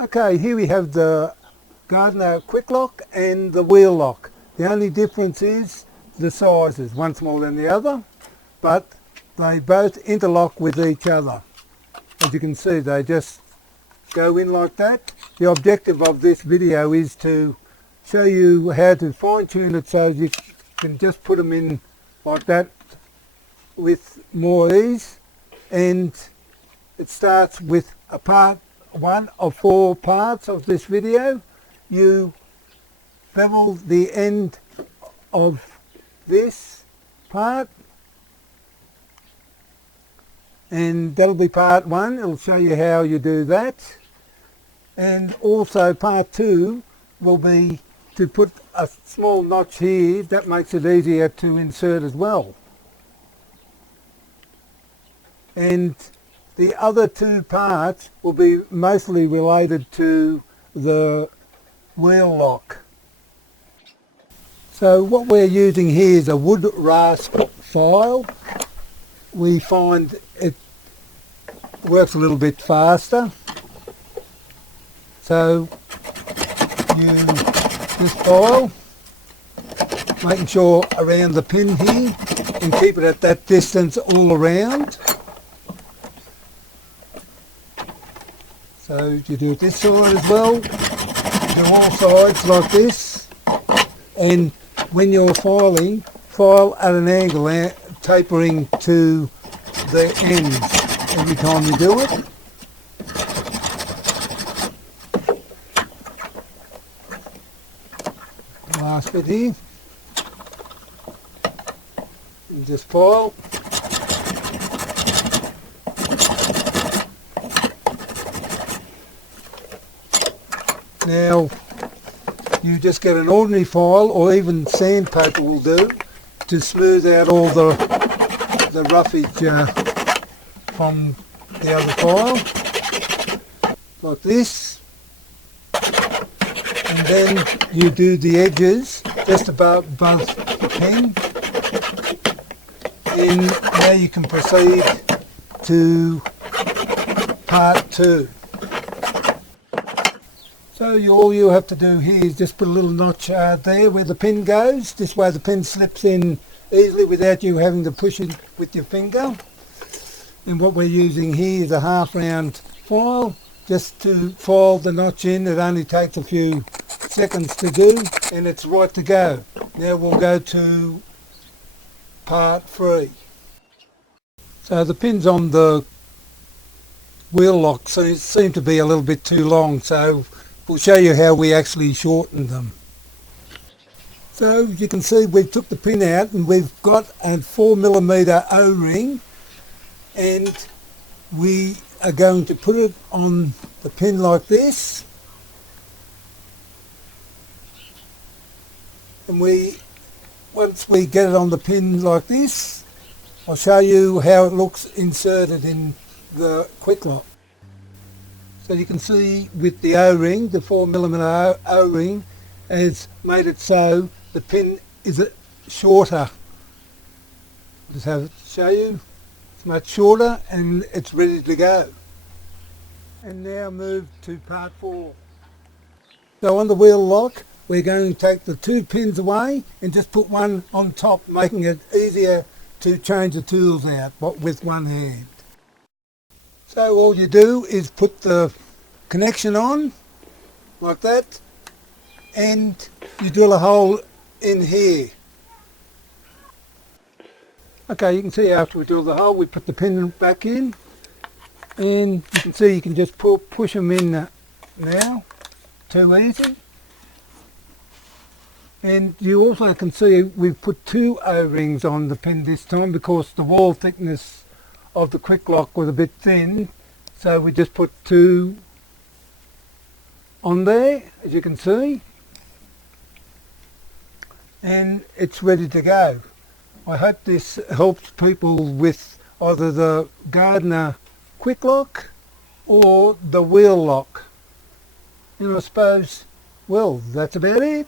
Okay, here we have the Gardiner Quick-LoQ and the Wiel-LoC. The only difference is the sizes. One's smaller than the other, but they both interlock with each other. As you can see, they just go in like that. The objective of this video is to show you how to fine-tune it so you can just put them in like that with more ease. And it starts with a part 1 of 4 parts of this video. You bevel the end of this part, and that'll be part 1. It'll show you how you do that. And also part 2 will be to put a small notch here. That makes it easier to insert as well. And the other 2 parts will be mostly related to the Wiel-LoC. So what we're using here is a wood rasp file. We find it works a little bit faster. So use this file, making sure around the pin here, and keep it at that distance all around. So you do it this side as well, do all sides like this, and when you're filing, file at an angle, tapering to the ends every time you do it. Last bit here, and just file. Now you just get an ordinary file, or even sandpaper will do, to smooth out all the roughage from the other file, like this. And then you do the edges just above the pen, and now you can proceed to part 2. So all you have to do here is just put a little notch there where the pin goes. This way the pin slips in easily without you having to push it with your finger. And what we're using here is a half round file just to file the notch in. It only takes a few seconds to do, and it's right to go. Now we'll go to part 3. So the pins on the Wiel-LoC seem to be a little bit too long, so we'll show you how we actually shorten them. So you can see we took the pin out, and we've got a 4mm O-ring, and we are going to put it on the pin like this. And once we get it on the pin like this, I'll show you how it looks inserted in the Quick-LoQ. So you can see with the O-ring, the 4mm O-ring has made it so the pin is shorter. Just have it show you. It's much shorter and it's ready to go. And now move to part 4. So on the Wiel-LoC, we're going to take the 2 pins away and just put one on top, making it easier to change the tools out with one hand. So all you do is put the connection on like that, and you drill a hole in here. Okay, you can see after we drill the hole, we put the pin back in, and you can see you can just push them in now, too easy. And you also can see we've put 2 O-rings on the pin this time because the wall thickness of the Quick-LoQ was a bit thin, so we just put 2 on there, as you can see, and it's ready to go. I hope this helps people with either the Gardiner Quick-LoQ or the Wiel-LoC. And I suppose, well, that's about it.